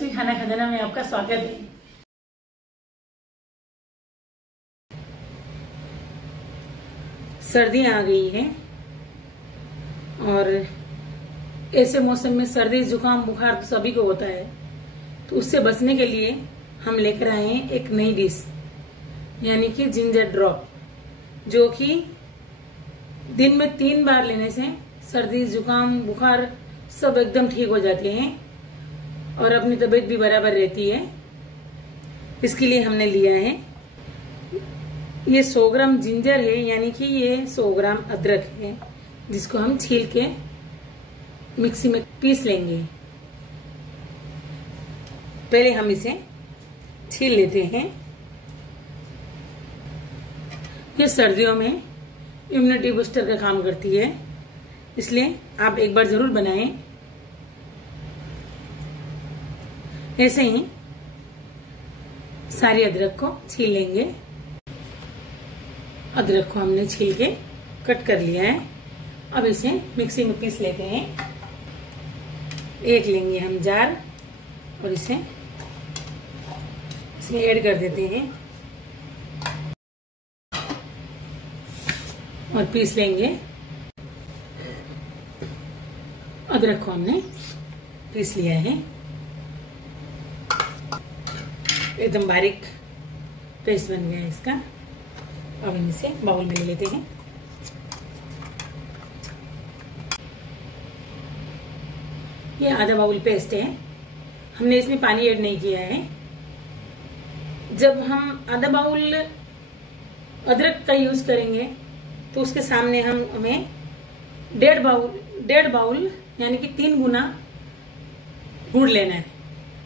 लक्ष्मी खाना खजाना में आपका स्वागत है। सर्दियां आ गई हैं और ऐसे मौसम में सर्दी जुकाम बुखार तो सभी को होता है, तो उससे बचने के लिए हम लेकर आए हैं एक नई डिश, यानी कि जिंजर ड्रॉप, जो कि दिन में 3 बार लेने से सर्दी जुकाम बुखार सब एकदम ठीक हो जाते हैं और अपनी तबीयत भी बराबर रहती है। इसके लिए हमने लिया है ये 100 ग्राम जिंजर है, यानी कि ये 100 ग्राम अदरक है, जिसको हम छील के मिक्सी में पीस लेंगे। पहले हम इसे छील लेते हैं। ये सर्दियों में इम्यूनिटी बूस्टर का काम करती है, इसलिए आप एक बार जरूर बनाएं। ऐसे ही सारी अदरक को छील लेंगे। अदरक को हमने छील के कट कर लिया है। अब इसे मिक्सी में पीस लेते हैं। एक लेंगे हम जार और इसे इसमें ऐड कर देते हैं और पीस लेंगे। अदरक को हमने पीस लिया है, एकदम बारीक पेस्ट बन गया है इसका। अब हम इसे बाउल में ले लेते हैं। ये आधा बाउल पेस्ट है, हमने इसमें पानी ऐड नहीं किया है। जब हम आधा बाउल अदरक का यूज करेंगे तो उसके सामने हमें 1.5 बाउल यानी कि 3 गुना गुड़ लेना है।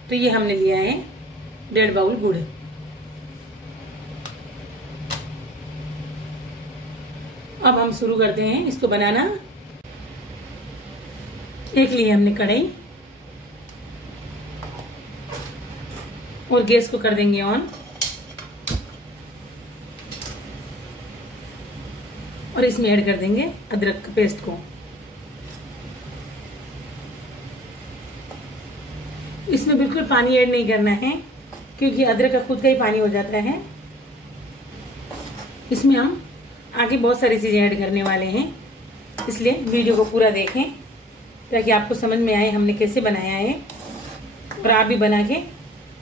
तो ये हमने लिया है 1.5 बाउल गुड़। अब हम शुरू करते हैं इसको बनाना। एक लिए हमने कढ़ाई और गैस को कर देंगे ऑन और इसमें ऐड कर देंगे अदरक पेस्ट को। इसमें बिल्कुल पानी ऐड नहीं करना है, क्योंकि अदरक का खुद का ही पानी हो जाता है। इसमें हम आगे बहुत सारी चीजें ऐड करने वाले हैं, इसलिए वीडियो को पूरा देखें ताकि आपको समझ में आए हमने कैसे बनाया है और आप भी बना के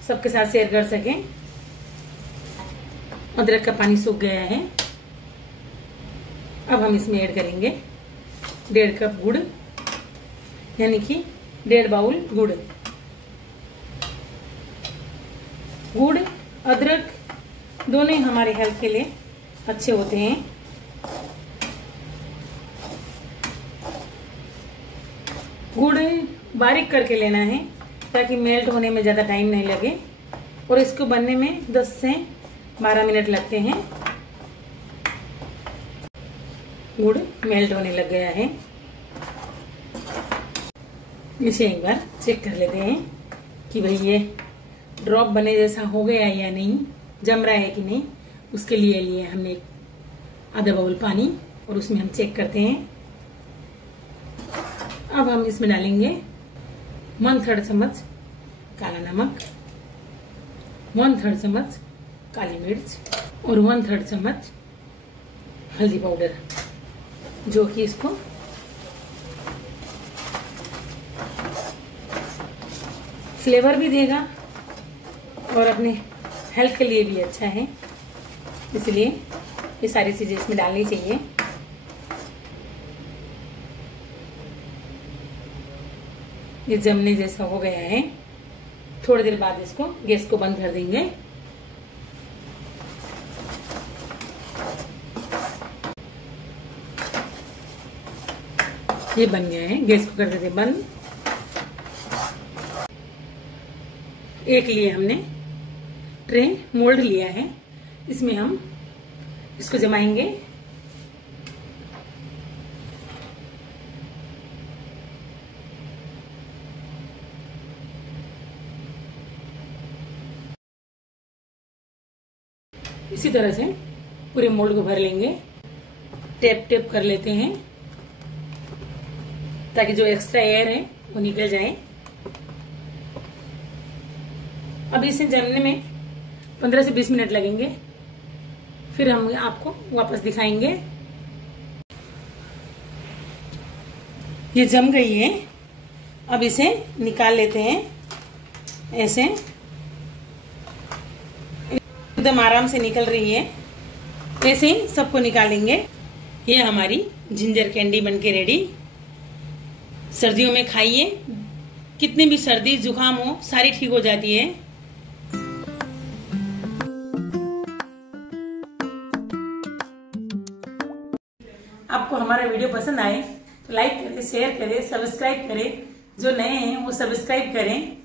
सबके साथ शेयर कर सकें। अदरक का पानी सूख गया है। अब हम इसमें ऐड करेंगे 1.5 कप गुड़, यानी कि 1.5 बाउल गुड़। गुड़ अदरक दोनों हमारे हेल्थ के लिए अच्छे होते हैं। गुड़ बारीक करके लेना है ताकि मेल्ट होने में ज्यादा टाइम नहीं लगे, और इसको बनने में 10 से 12 मिनट लगते हैं। गुड़ मेल्ट होने लग गया है। इसे एक बार चेक कर लेते हैं कि भाई ये ड्रॉप बने जैसा हो गया या नहीं, जम रहा है कि नहीं। उसके लिए हमने आधा बाउल पानी और उसमें हम चेक करते हैं। अब हम इसमें डालेंगे 1/3 चम्मच काला नमक, 1/3 चम्मच काली मिर्च और 1/3 चम्मच हल्दी पाउडर, जो कि इसको फ्लेवर भी देगा और अपने हेल्थ के लिए भी अच्छा है, इसलिए ये सारी चीजें इसमें डालनी चाहिए। ये जमने जैसा हो गया है। थोड़ी देर बाद इसको गैस को बंद कर देंगे। ये बन गया है, गैस को कर देते बंद। एक लिए हमने ट्रे मोल्ड लिया है, इसमें हम इसको जमाएंगे। इसी तरह से पूरे मोल्ड को भर लेंगे। टेप कर लेते हैं ताकि जो एक्स्ट्रा एयर है वो निकल जाए। अब इसे जमने में 15 से 20 मिनट लगेंगे, फिर हम आपको वापस दिखाएंगे। ये जम गई है, अब इसे निकाल लेते हैं। ऐसे एकदम आराम से निकल रही है, ऐसे ही सबको निकालेंगे। ये हमारी जिंजर कैंडी बनके रेडी। सर्दियों में खाइए, कितने भी सर्दी जुकाम हो सारी ठीक हो जाती है। आपको हमारा वीडियो पसंद आए तो लाइक करें, शेयर करें, सब्सक्राइब करें। जो नए हैं वो सब्सक्राइब करें।